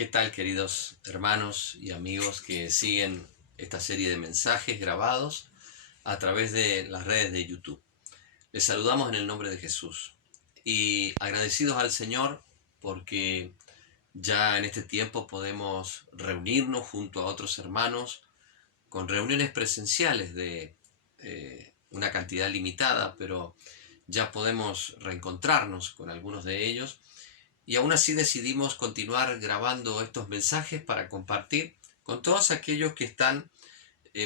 ¿Qué tal, queridos hermanos y amigos que siguen esta serie de mensajes grabados a través de las redes de YouTube? Les saludamos en el nombre de Jesús y agradecidos al Señor porque ya en este tiempo podemos reunirnos junto a otros hermanos con reuniones presenciales de una cantidad limitada, pero ya podemos reencontrarnos con algunos de ellos. Y aún así decidimos continuar grabando estos mensajes para compartir con todos aquellos que están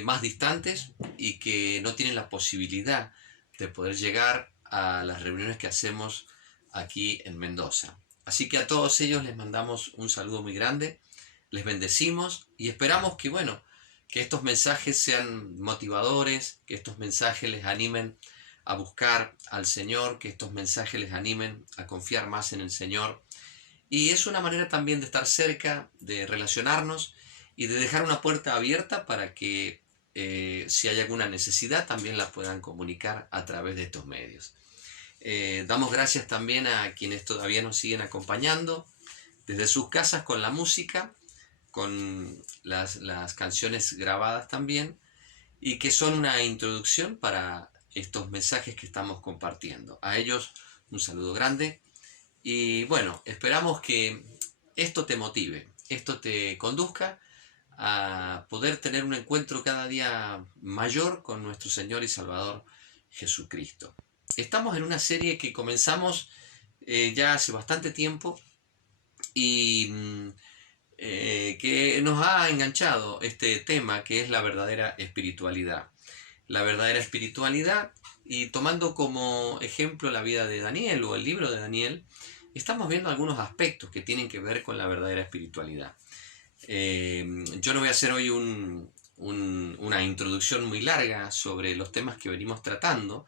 más distantes y que no tienen la posibilidad de poder llegar a las reuniones que hacemos aquí en Mendoza. Así que a todos ellos les mandamos un saludo muy grande, les bendecimos y esperamos que estos mensajes sean motivadores, que estos mensajes les animen a buscar al Señor, que estos mensajes les animen a confiar más en el Señor. Y es una manera también de estar cerca, de relacionarnos y de dejar una puerta abierta para que si hay alguna necesidad también la puedan comunicar a través de estos medios. Damos gracias también a quienes todavía nos siguen acompañando desde sus casas con la música, con las canciones grabadas también, y que son una introducción para estos mensajes que estamos compartiendo. A ellos un saludo grande. Y bueno, esperamos que esto te motive, esto te conduzca a poder tener un encuentro cada día mayor con nuestro Señor y Salvador Jesucristo. Estamos en una serie que comenzamos ya hace bastante tiempo y que nos ha enganchado este tema que es la verdadera espiritualidad. La verdadera espiritualidad, y tomando como ejemplo la vida de Daniel o el libro de Daniel, estamos viendo algunos aspectos que tienen que ver con la verdadera espiritualidad. Yo no voy a hacer hoy una introducción muy larga sobre los temas que venimos tratando,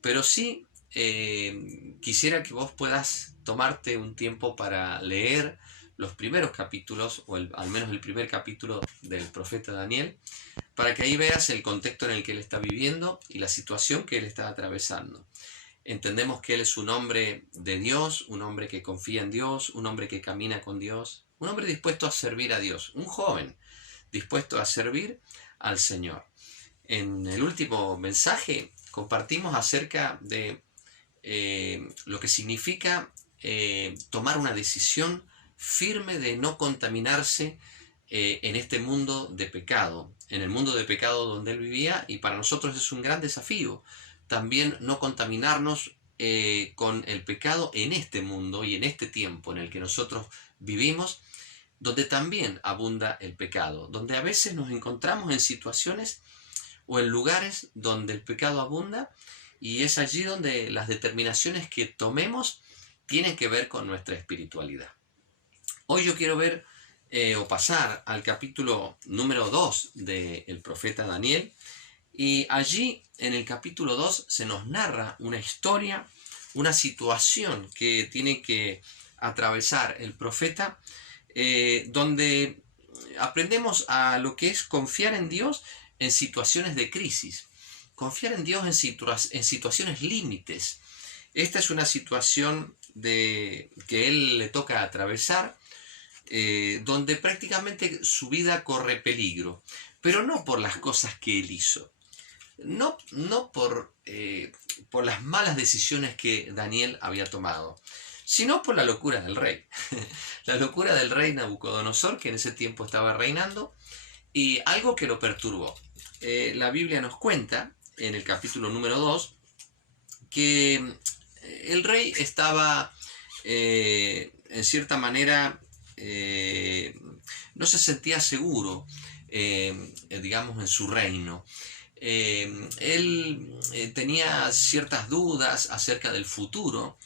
pero sí quisiera que vos puedas tomarte un tiempo para leer los primeros capítulos, o al menos el primer capítulo del profeta Daniel, para que ahí veas el contexto en el que él está viviendo y la situación que él está atravesando. Entendemos que él es un hombre de Dios, un hombre que confía en Dios, un hombre que camina con Dios, un hombre dispuesto a servir a Dios, un joven dispuesto a servir al Señor. En el último mensaje compartimos acerca de lo que significa tomar una decisión firme de no contaminarse en este mundo de pecado, en el mundo de pecado donde él vivía, y para nosotros es un gran desafío también no contaminarnos con el pecado en este mundo y en este tiempo en el que nosotros vivimos, donde también abunda el pecado, donde a veces nos encontramos en situaciones o en lugares donde el pecado abunda, y es allí donde las determinaciones que tomemos tienen que ver con nuestra espiritualidad. Hoy yo quiero ver o pasar al capítulo número 2 del profeta Daniel, y allí en el capítulo 2 se nos narra una historia, una situación que tiene que atravesar el profeta, donde aprendemos a lo que es confiar en Dios en situaciones de crisis, confiar en Dios en situaciones límites. Esta es una situación que él le toca atravesar, donde prácticamente su vida corre peligro, pero no por las cosas que él hizo, no por las malas decisiones que Daniel había tomado, sino por la locura del rey. La locura del rey Nabucodonosor, que en ese tiempo estaba reinando, y algo que lo perturbó. La Biblia nos cuenta, en el capítulo número 2, que el rey estaba, en cierta manera, no se sentía seguro, digamos, en su reino. Él tenía ciertas dudas acerca del futuro,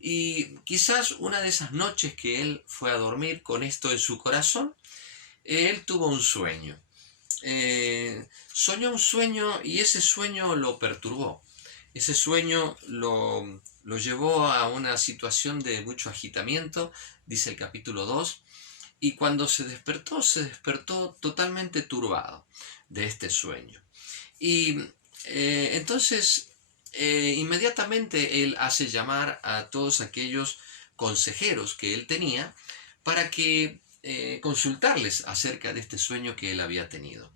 y quizás una de esas noches que él fue a dormir con esto en su corazón, él tuvo un sueño. Soñó un sueño y ese sueño lo perturbó. Ese sueño lo llevó a una situación de mucho agitamiento, dice el capítulo 2, y cuando se despertó totalmente turbado de este sueño. Y entonces inmediatamente él hace llamar a todos aquellos consejeros que él tenía para que consultarles acerca de este sueño que él había tenido.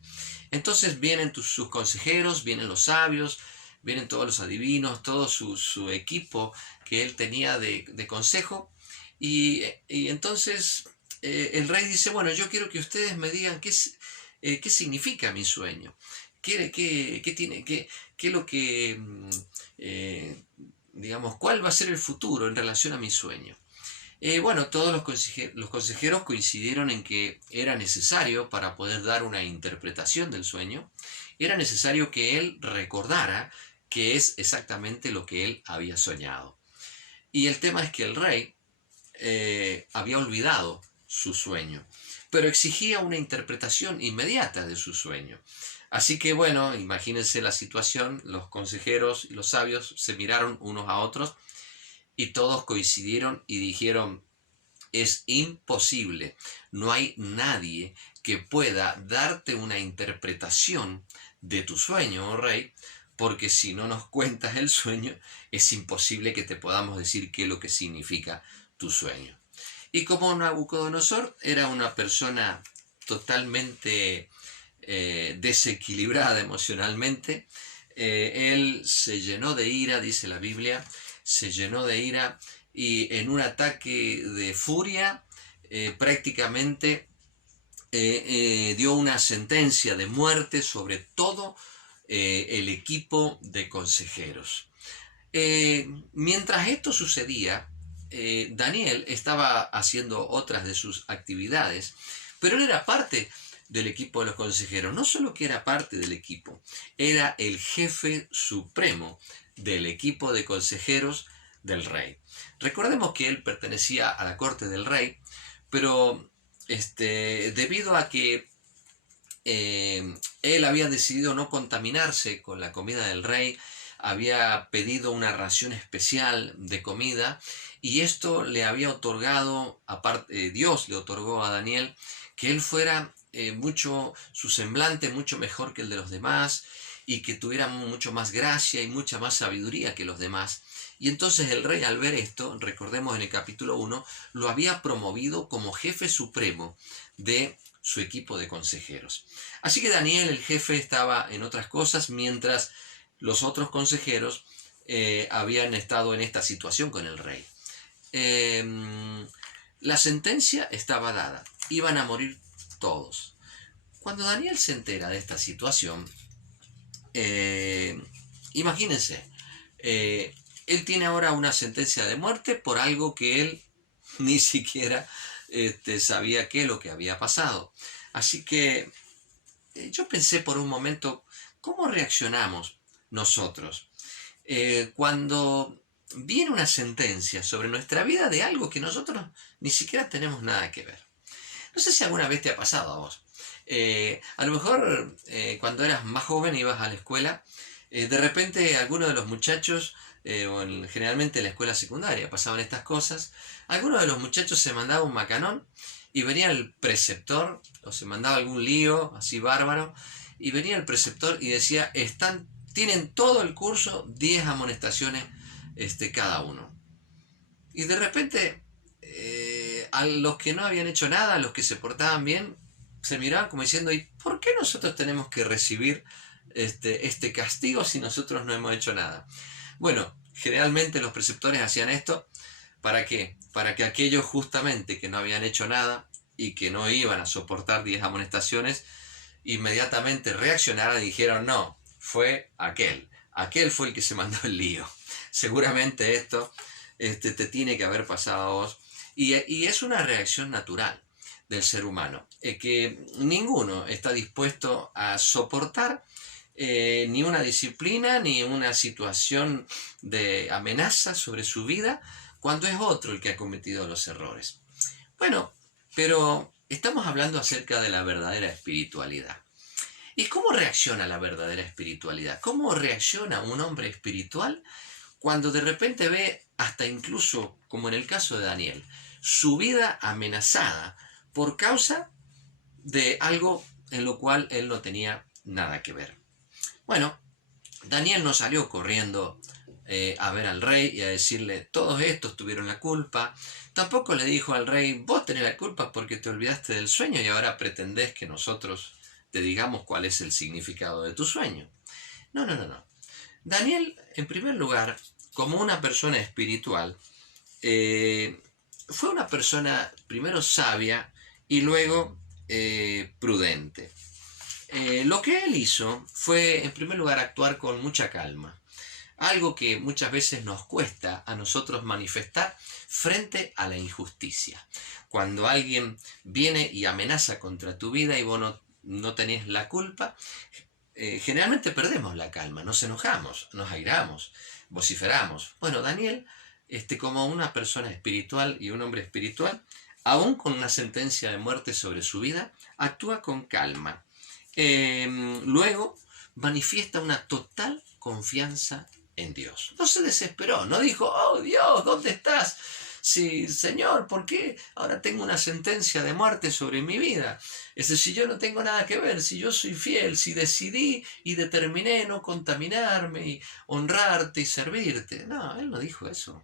Entonces vienen sus consejeros, vienen los sabios, vienen todos los adivinos, todo su equipo que él tenía de consejo. Y entonces el rey dice, bueno, yo quiero que ustedes me digan qué significa mi sueño. ¿Qué es lo que, digamos, cuál va a ser el futuro en relación a mi sueño? Bueno, todos los consejeros coincidieron en que era necesario, para poder dar una interpretación del sueño, era necesario que él recordara qué es exactamente lo que él había soñado. Y el tema es que el rey había olvidado su sueño, pero exigía una interpretación inmediata de su sueño. Así que bueno, imagínense la situación, los consejeros y los sabios se miraron unos a otros y todos coincidieron y dijeron, es imposible, no hay nadie que pueda darte una interpretación de tu sueño, oh rey, porque si no nos cuentas el sueño, es imposible que te podamos decir qué es lo que significa tu sueño. Y como Nabucodonosor era una persona totalmente desequilibrada emocionalmente, él se llenó de ira, dice la Biblia, se llenó de ira y en un ataque de furia prácticamente dio una sentencia de muerte sobre todo el equipo de consejeros. Mientras esto sucedía, Daniel estaba haciendo otras de sus actividades, pero él era parte del equipo de los consejeros. No solo que era parte del equipo, era el jefe supremo del equipo de consejeros del rey. Recordemos que él pertenecía a la corte del rey, pero debido a que él había decidido no contaminarse con la comida del rey, había pedido una ración especial de comida y esto le había otorgado, aparte, Dios le otorgó a Daniel que él fuera su semblante mucho mejor que el de los demás y que tuviera mucho más gracia y mucha más sabiduría que los demás. Y entonces el rey, al ver esto, recordemos en el capítulo 1, lo había promovido como jefe supremo de su equipo de consejeros. Así que Daniel, el jefe, estaba en otras cosas, mientras los otros consejeros habían estado en esta situación con el rey. La sentencia estaba dada, iban a morir todos. Cuando Daniel se entera de esta situación, imagínense, él tiene ahora una sentencia de muerte por algo que él ni siquiera sabía qué es lo que había pasado. Así que yo pensé por un momento, ¿cómo reaccionamos nosotros cuando viene una sentencia sobre nuestra vida de algo que nosotros ni siquiera tenemos nada que ver? No sé si alguna vez te ha pasado a vos. A lo mejor cuando eras más joven ibas a la escuela, de repente alguno de los muchachos, generalmente en la escuela secundaria pasaban estas cosas, alguno de los muchachos se mandaba un macanón y venía el preceptor, o se mandaba algún lío así bárbaro, y venía el preceptor y decía, tienen todo el curso 10 amonestaciones cada uno. Y de repente a los que no habían hecho nada, a los que se portaban bien, se miraban como diciendo, ¿y por qué nosotros tenemos que recibir este castigo si nosotros no hemos hecho nada? Bueno, generalmente los preceptores hacían esto, ¿para qué? Para que aquellos justamente que no habían hecho nada y que no iban a soportar 10 amonestaciones, inmediatamente reaccionaran y dijeron, no, fue aquel fue el que se mandó el lío. Seguramente esto te tiene que haber pasado a vos. Y es una reacción natural del ser humano, que ninguno está dispuesto a soportar ni una disciplina ni una situación de amenaza sobre su vida cuando es otro el que ha cometido los errores. Bueno, pero estamos hablando acerca de la verdadera espiritualidad. ¿Y cómo reacciona la verdadera espiritualidad? ¿Cómo reacciona un hombre espiritual cuando de repente ve, hasta incluso como en el caso de Daniel, su vida amenazada por causa de algo en lo cual él no tenía nada que ver? Bueno, Daniel no salió corriendo a ver al rey y a decirle, todos estos tuvieron la culpa. Tampoco le dijo al rey, vos tenés la culpa porque te olvidaste del sueño y ahora pretendés que nosotros te digamos cuál es el significado de tu sueño. No, no, no, no. Daniel, en primer lugar, como una persona espiritual, fue una persona primero sabia y luego prudente. Lo que él hizo fue, en primer lugar, actuar con mucha calma. Algo que muchas veces nos cuesta a nosotros manifestar frente a la injusticia. Cuando alguien viene y amenaza contra tu vida y vos no tenés la culpa, generalmente perdemos la calma, nos enojamos, nos airamos, vociferamos. Bueno, Daniel, como una persona espiritual y un hombre espiritual, aún con una sentencia de muerte sobre su vida, actúa con calma. Luego manifiesta una total confianza en Dios. No se desesperó, no dijo, oh Dios, ¿dónde estás? Sí, Señor, ¿por qué ahora tengo una sentencia de muerte sobre mi vida? Si yo no tengo nada que ver, si yo soy fiel, si decidí y determiné no contaminarme y honrarte y servirte. No, él no dijo eso.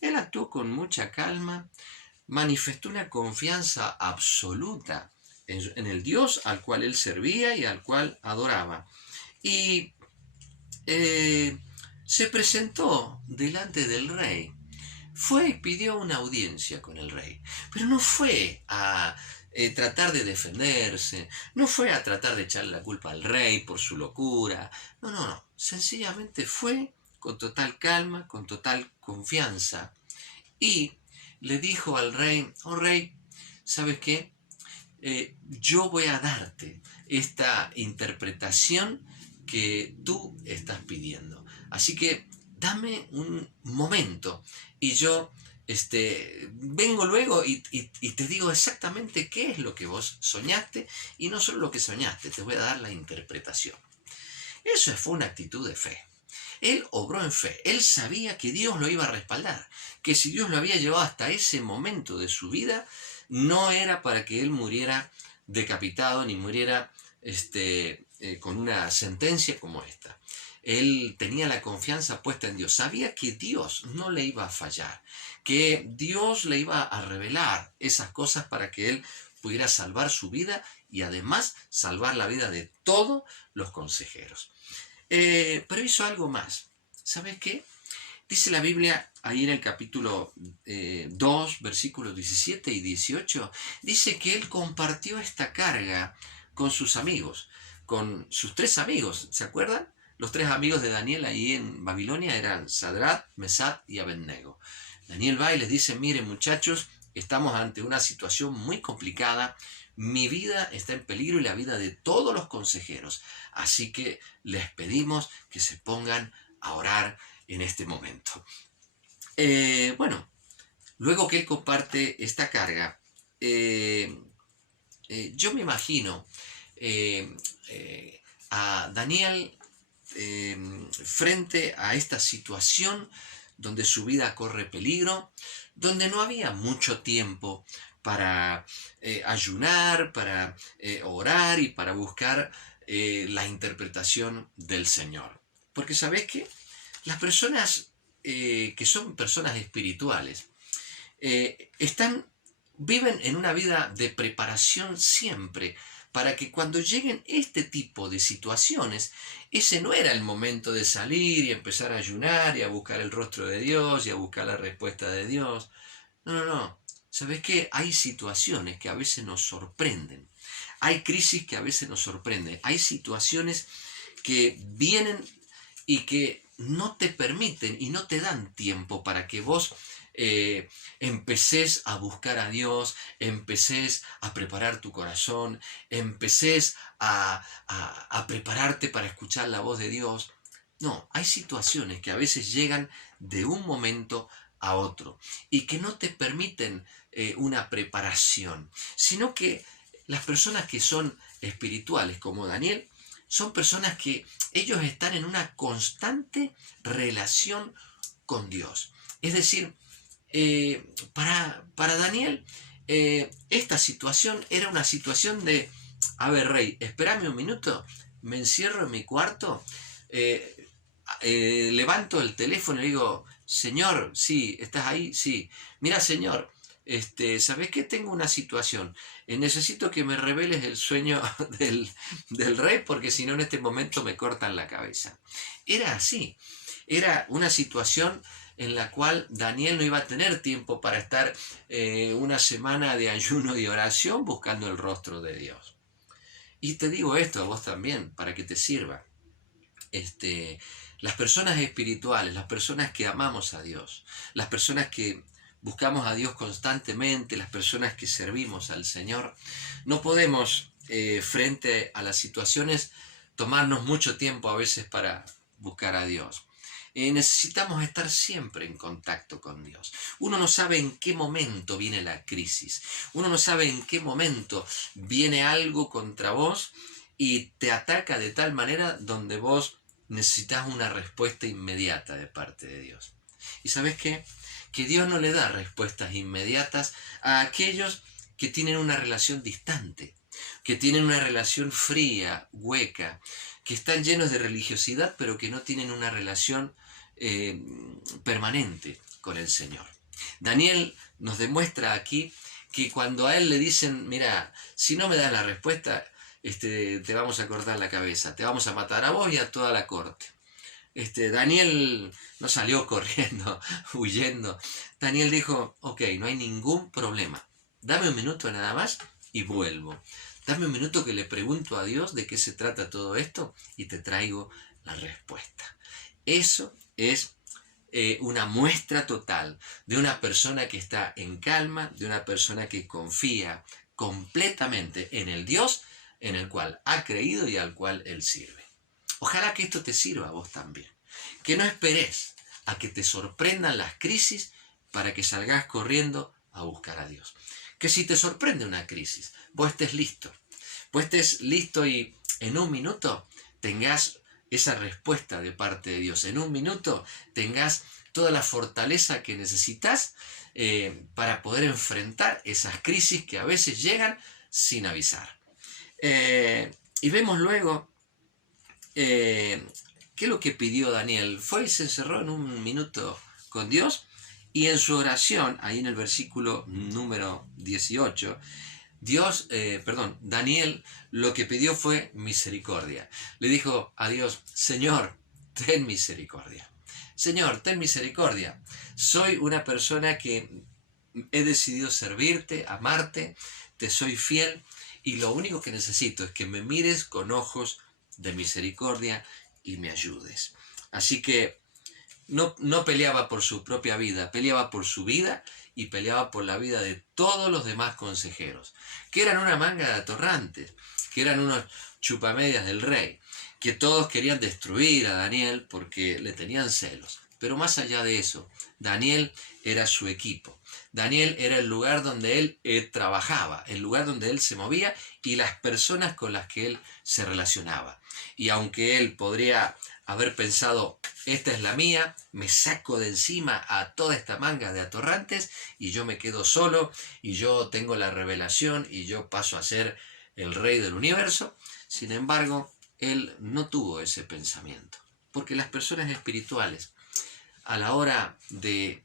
Él actuó con mucha calma, manifestó una confianza absoluta en el Dios al cual él servía y al cual adoraba. Y se presentó delante del rey. Fue y pidió una audiencia con el rey, pero no fue a tratar de defenderse, no fue a tratar de echarle la culpa al rey por su locura, no, no, no, sencillamente fue con total calma, con total confianza, y le dijo al rey, oh rey, ¿sabes qué? Yo voy a darte esta interpretación que tú estás pidiendo. Así que dame un momento y yo vengo luego y te digo exactamente qué es lo que vos soñaste y no solo lo que soñaste, te voy a dar la interpretación. Eso fue una actitud de fe. Él obró en fe, él sabía que Dios lo iba a respaldar, que si Dios lo había llevado hasta ese momento de su vida, no era para que él muriera decapitado ni muriera con una sentencia como esta. Él tenía la confianza puesta en Dios, sabía que Dios no le iba a fallar, que Dios le iba a revelar esas cosas para que él pudiera salvar su vida y además salvar la vida de todos los consejeros. Pero hizo algo más. ¿Sabes qué? Dice la Biblia, ahí en el capítulo 2, versículos 17 y 18, dice que él compartió esta carga con sus amigos, con sus tres amigos, ¿se acuerdan? Los tres amigos de Daniel ahí en Babilonia eran Sadrat, Mesad y Abednego. Daniel va y les dice, miren muchachos, estamos ante una situación muy complicada, mi vida está en peligro y la vida de todos los consejeros, así que les pedimos que se pongan a orar en este momento. Bueno, luego que él comparte esta carga, yo me imagino a Daniel frente a esta situación donde su vida corre peligro, donde no había mucho tiempo para ayunar, para orar y para buscar la interpretación del Señor. Porque ¿sabés qué? Las personas que son personas espirituales viven en una vida de preparación siempre para que cuando lleguen este tipo de situaciones, ese no era el momento de salir y empezar a ayunar y a buscar el rostro de Dios y a buscar la respuesta de Dios. No, no, no. ¿Sabes qué? Hay situaciones que a veces nos sorprenden. Hay crisis que a veces nos sorprenden. Hay situaciones que vienen y que no te permiten y no te dan tiempo para que vos empecés a buscar a Dios, empecés a preparar tu corazón, empecés a prepararte para escuchar la voz de Dios. No, hay situaciones que a veces llegan de un momento a otro y que no te permiten una preparación, sino que las personas que son espirituales, como Daniel, son personas que ellos están en una constante relación con Dios. Es decir, para Daniel, esta situación era una situación de, a ver, rey, espérame un minuto, me encierro en mi cuarto, levanto el teléfono y digo, Señor, sí, ¿estás ahí? Sí. Mira, Señor, ¿sabés qué? Tengo una situación. Necesito que me reveles el sueño del rey, porque si no en este momento me cortan la cabeza. Era así. Era una situación en la cual Daniel no iba a tener tiempo para estar una semana de ayuno y oración buscando el rostro de Dios. Y te digo esto a vos también, para que te sirva. Las personas espirituales, las personas que amamos a Dios, las personas que buscamos a Dios constantemente, las personas que servimos al Señor, no podemos frente a las situaciones tomarnos mucho tiempo a veces para buscar a Dios. Necesitamos estar siempre en contacto con Dios. Uno no sabe en qué momento viene la crisis. Uno no sabe en qué momento viene algo contra vos y te ataca de tal manera donde vos necesitas una respuesta inmediata de parte de Dios. ¿Y sabes qué? Que Dios no le da respuestas inmediatas a aquellos que tienen una relación distante, que tienen una relación fría, hueca, que están llenos de religiosidad, pero que no tienen una relación permanente con el Señor. Daniel nos demuestra aquí que cuando a él le dicen, mira, si no me das la respuesta, te vamos a cortar la cabeza, te vamos a matar a vos y a toda la corte. Daniel no salió corriendo, huyendo. Daniel dijo, ok, no hay ningún problema. Dame un minuto nada más y vuelvo. Dame un minuto que le pregunto a Dios de qué se trata todo esto y te traigo la respuesta. Eso es una muestra total de una persona que está en calma, de una persona que confía completamente en el Dios en el cual ha creído y al cual él sirve. Ojalá que esto te sirva a vos también. Que no esperes a que te sorprendan las crisis para que salgas corriendo a buscar a Dios. Que si te sorprende una crisis, vos estés listo. Vos estés listo y en un minuto tengas esa respuesta de parte de Dios. En un minuto tengas toda la fortaleza que necesitas para poder enfrentar esas crisis que a veces llegan sin avisar. Y vemos luego qué es lo que pidió Daniel. Fue y se encerró en un minuto con Dios y en su oración, ahí en el versículo número 18, Daniel lo que pidió fue misericordia. Le dijo a Dios, Señor, ten misericordia. Señor, ten misericordia. Soy una persona que he decidido servirte, amarte, te soy fiel y lo único que necesito es que me mires con ojos de misericordia y me ayudes. Así que no peleaba por su propia vida, peleaba por su vida y peleaba por la vida de todos los demás consejeros, que eran una manga de atorrantes, que eran unos chupamedias del rey, que todos querían destruir a Daniel porque le tenían celos. Pero más allá de eso, Daniel era su equipo. Daniel era el lugar donde él trabajaba, el lugar donde él se movía y las personas con las que él se relacionaba. Y aunque él podría haber pensado, esta es la mía, me saco de encima a toda esta manga de atorrantes y yo me quedo solo y yo tengo la revelación y yo paso a ser el rey del universo. Sin embargo, él no tuvo ese pensamiento, porque las personas espirituales, a la hora de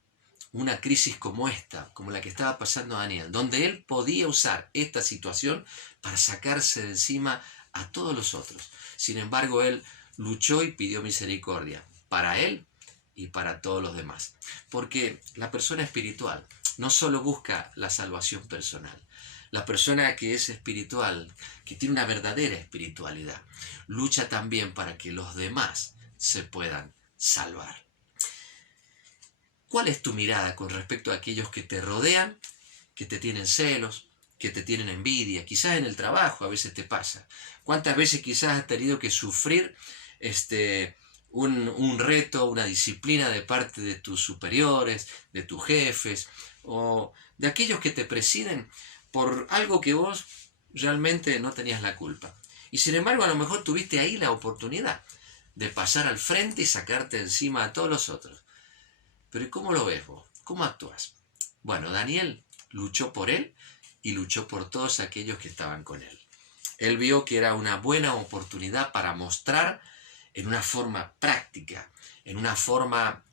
una crisis como esta, como la que estaba pasando Daniel, donde él podía usar esta situación para sacarse de encima a todos los otros. Sin embargo, él luchó y pidió misericordia para él y para todos los demás. Porque la persona espiritual no solo busca la salvación personal. La persona que es espiritual, que tiene una verdadera espiritualidad, lucha también para que los demás se puedan salvar. ¿Cuál es tu mirada con respecto a aquellos que te rodean, que te tienen celos, que te tienen envidia? Quizás en el trabajo a veces te pasa. ¿Cuántas veces quizás has tenido que sufrir un reto, una disciplina de parte de tus superiores, de tus jefes o de aquellos que te presiden por algo que vos realmente no tenías la culpa? Y sin embargo a lo mejor tuviste ahí la oportunidad de pasar al frente y sacarte encima a todos los otros. Pero ¿y cómo lo ves vos? ¿Cómo actúas? Bueno, Daniel luchó por él y luchó por todos aquellos que estaban con él. Él vio que era una buena oportunidad para mostrar en una forma práctica, en una forma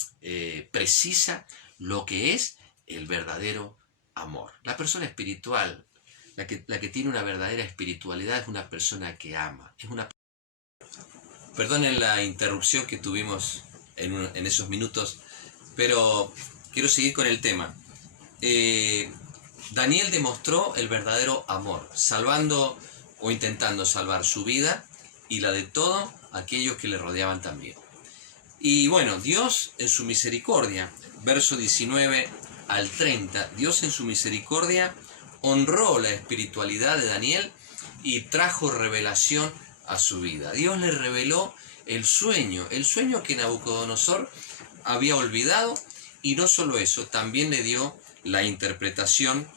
precisa, lo que es el verdadero amor. La persona espiritual, la que tiene una verdadera espiritualidad, es una persona que ama. Perdonen la interrupción que tuvimos en esos minutos, pero quiero seguir con el tema. Daniel demostró el verdadero amor, salvando o intentando salvar su vida y la de todos aquellos que le rodeaban también. Y bueno, Dios en su misericordia, verso 19 al 30, Dios en su misericordia honró la espiritualidad de Daniel y trajo revelación a su vida. Dios le reveló el sueño que Nabucodonosor había olvidado, y no solo eso, también le dio la interpretación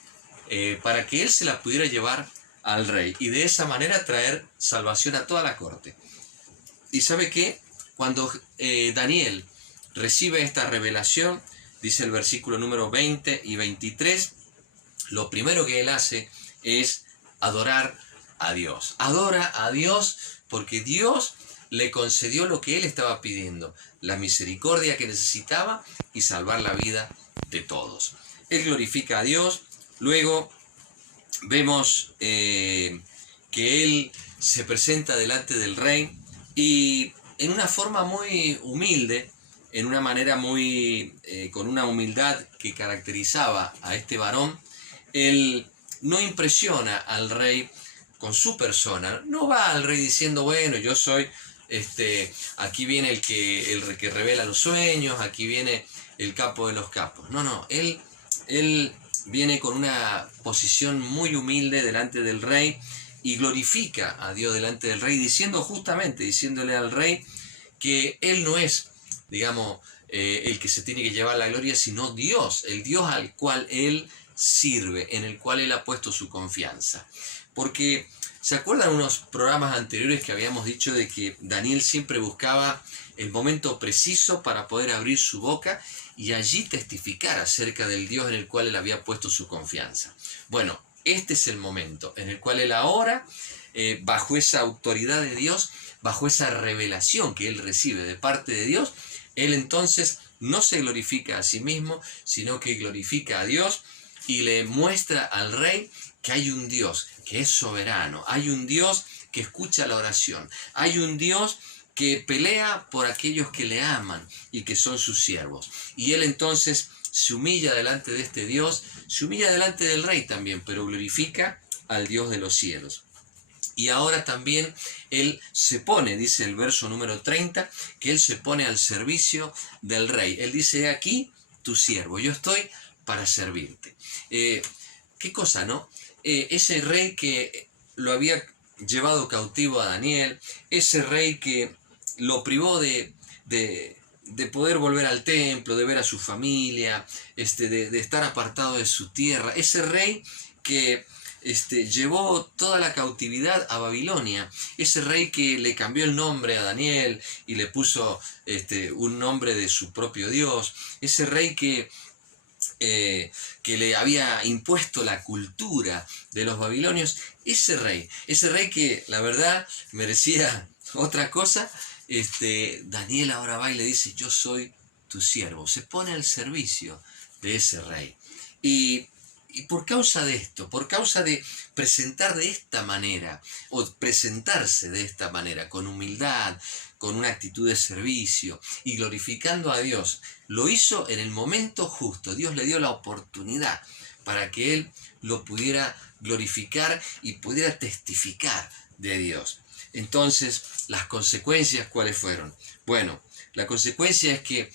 para que él se la pudiera llevar al rey y de esa manera traer salvación a toda la corte. ¿Y sabe qué? Cuando Daniel recibe esta revelación, dice el versículo número 20 y 23, lo primero que él hace es adorar a Dios. Adora a Dios porque Dios le concedió lo que él estaba pidiendo, la misericordia que necesitaba y salvar la vida de todos. Él glorifica a Dios. Luego vemos que él se presenta delante del rey y en una forma muy humilde, en una manera muy con una humildad que caracterizaba a este varón, él no impresiona al rey con su persona. No va al rey diciendo, bueno, yo soy, aquí viene el que revela los sueños, aquí viene el capo de los capos. No, él viene con una posición muy humilde delante del rey y glorifica a Dios delante del rey, diciéndole al rey que él no es, digamos, el que se tiene que llevar la gloria, sino Dios, el Dios al cual él sirve, en el cual él ha puesto su confianza. Porque, ¿se acuerdan unos programas anteriores que habíamos dicho de que Daniel siempre buscaba el momento preciso para poder abrir su boca y allí testificar acerca del Dios en el cual él había puesto su confianza? Bueno, este es el momento en el cual él ahora, bajo esa autoridad de Dios, bajo esa revelación que él recibe de parte de Dios, él entonces no se glorifica a sí mismo, sino que glorifica a Dios y le muestra al rey que hay un Dios que es soberano, hay un Dios que escucha la oración, hay un Dios que pelea por aquellos que le aman y que son sus siervos. Y él entonces se humilla delante de este Dios, se humilla delante del rey también, pero glorifica al Dios de los cielos. Y ahora también él se pone, dice el verso número 30, que él se pone al servicio del rey. Él dice, aquí tu siervo, yo estoy para servirte. ¿Qué cosa, no? Ese rey que lo había llevado cautivo a Daniel, ese rey que lo privó de poder volver al templo, de ver a su familia, de estar apartado de su tierra, ese rey que llevó toda la cautividad a Babilonia, ese rey que le cambió el nombre a Daniel y le puso un nombre de su propio Dios, ese rey que le había impuesto la cultura de los babilonios, ese rey que la verdad merecía otra cosa, Daniel ahora va y le dice, yo soy tu siervo, se pone al servicio de ese rey. Y por causa de esto, por causa de presentar de esta manera, o presentarse de esta manera, con humildad, con una actitud de servicio y glorificando a Dios, lo hizo en el momento justo. Dios le dio la oportunidad para que él lo pudiera glorificar y pudiera testificar de Dios. Entonces, las consecuencias, ¿cuáles fueron? Bueno, la consecuencia es que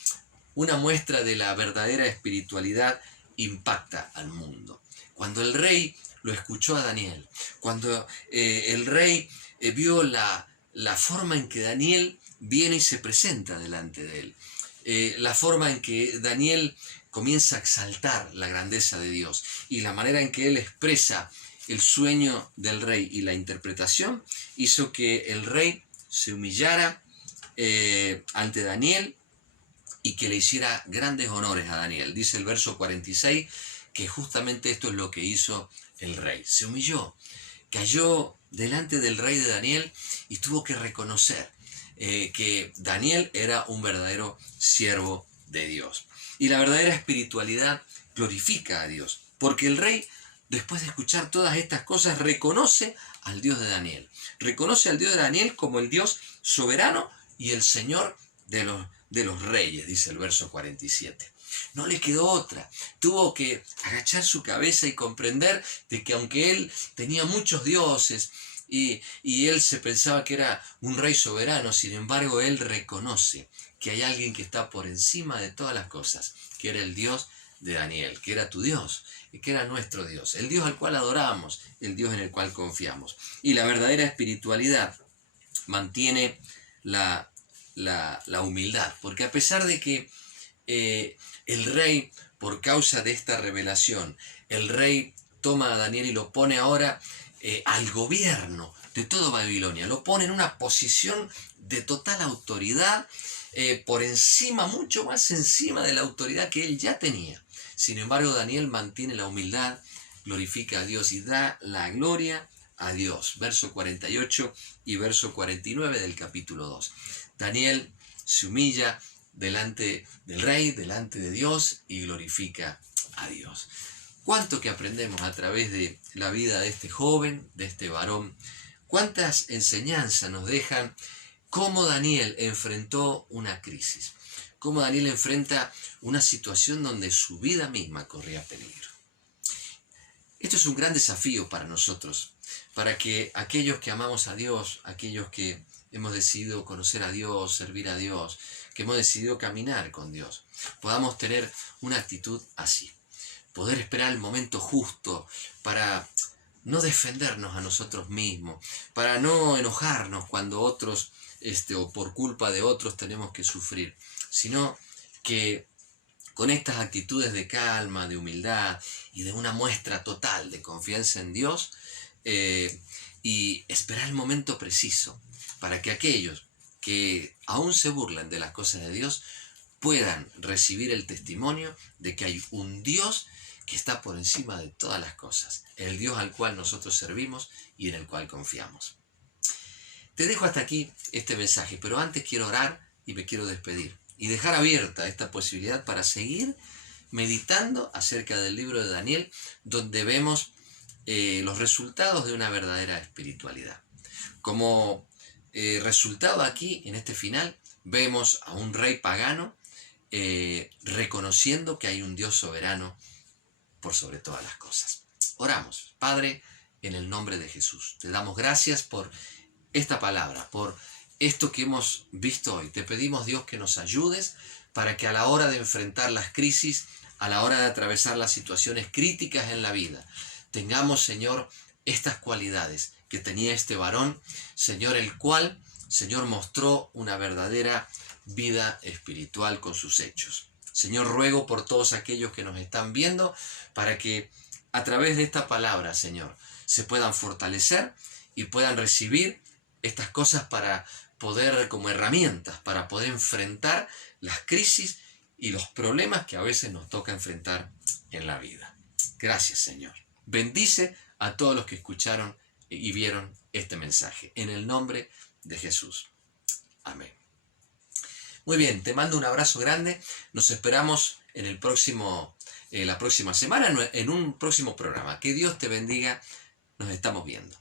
una muestra de la verdadera espiritualidad impacta al mundo. Cuando el rey lo escuchó a Daniel, cuando el rey vio la forma en que Daniel viene y se presenta delante de él, la forma en que Daniel comienza a exaltar la grandeza de Dios y la manera en que él expresa el sueño del rey y la interpretación, hizo que el rey se humillara ante Daniel y que le hiciera grandes honores a Daniel. Dice el verso 46 que justamente esto es lo que hizo el rey. Se humilló, cayó delante del rey de Daniel y tuvo que reconocer que Daniel era un verdadero siervo de Dios. Y la verdadera espiritualidad glorifica a Dios, porque el rey, después de escuchar todas estas cosas, reconoce al Dios de Daniel. Reconoce al Dios de Daniel como el Dios soberano y el Señor de los reyes, dice el verso 47. No le quedó otra. Tuvo que agachar su cabeza y comprender de que aunque él tenía muchos dioses y él se pensaba que era un rey soberano, sin embargo él reconoce que hay alguien que está por encima de todas las cosas, que era el Dios de Daniel, que era tu Dios, que era nuestro Dios, el Dios al cual adoramos, el Dios en el cual confiamos. Y la verdadera espiritualidad mantiene la humildad, porque a pesar de que el rey, por causa de esta revelación, el rey toma a Daniel y lo pone ahora al gobierno de toda Babilonia, lo pone en una posición de total autoridad, por encima, mucho más encima de la autoridad que él ya tenía. Sin embargo, Daniel mantiene la humildad, glorifica a Dios y da la gloria a Dios. Verso 48 y verso 49 del capítulo 2. Daniel se humilla delante del rey, delante de Dios, y glorifica a Dios. ¿Cuánto que aprendemos a través de la vida de este joven, de este varón? ¿Cuántas enseñanzas nos dejan cómo Daniel enfrentó una crisis? Cómo Daniel enfrenta una situación donde su vida misma corría peligro. Esto es un gran desafío para nosotros, para que aquellos que amamos a Dios, aquellos que hemos decidido conocer a Dios, servir a Dios, que hemos decidido caminar con Dios, podamos tener una actitud así. Poder esperar el momento justo para no defendernos a nosotros mismos, para no enojarnos cuando otros, o por culpa de otros tenemos que sufrir, sino que con estas actitudes de calma, de humildad y de una muestra total de confianza en Dios, y esperar el momento preciso para que aquellos que aún se burlan de las cosas de Dios puedan recibir el testimonio de que hay un Dios que está por encima de todas las cosas, el Dios al cual nosotros servimos y en el cual confiamos. Te dejo hasta aquí este mensaje, pero antes quiero orar y me quiero despedir y dejar abierta esta posibilidad para seguir meditando acerca del libro de Daniel, donde vemos los resultados de una verdadera espiritualidad. Como resultado aquí, en este final, vemos a un rey pagano reconociendo que hay un Dios soberano por sobre todas las cosas. Oramos. Padre, en el nombre de Jesús, te damos gracias por esta palabra, por esto que hemos visto hoy. Te pedimos, Dios, que nos ayudes para que a la hora de enfrentar las crisis, a la hora de atravesar las situaciones críticas en la vida, tengamos, Señor, estas cualidades que tenía este varón, Señor, el cual, Señor, mostró una verdadera vida espiritual con sus hechos. Señor, ruego por todos aquellos que nos están viendo para que a través de esta palabra, Señor, se puedan fortalecer y puedan recibir estas cosas para poder, como herramientas, para poder enfrentar las crisis y los problemas que a veces nos toca enfrentar en la vida. Gracias, Señor. Bendice a todos los que escucharon y vieron este mensaje. En el nombre de Jesús. Amén. Muy bien, te mando un abrazo grande. Nos esperamos en la próxima semana, en un próximo programa. Que Dios te bendiga. Nos estamos viendo.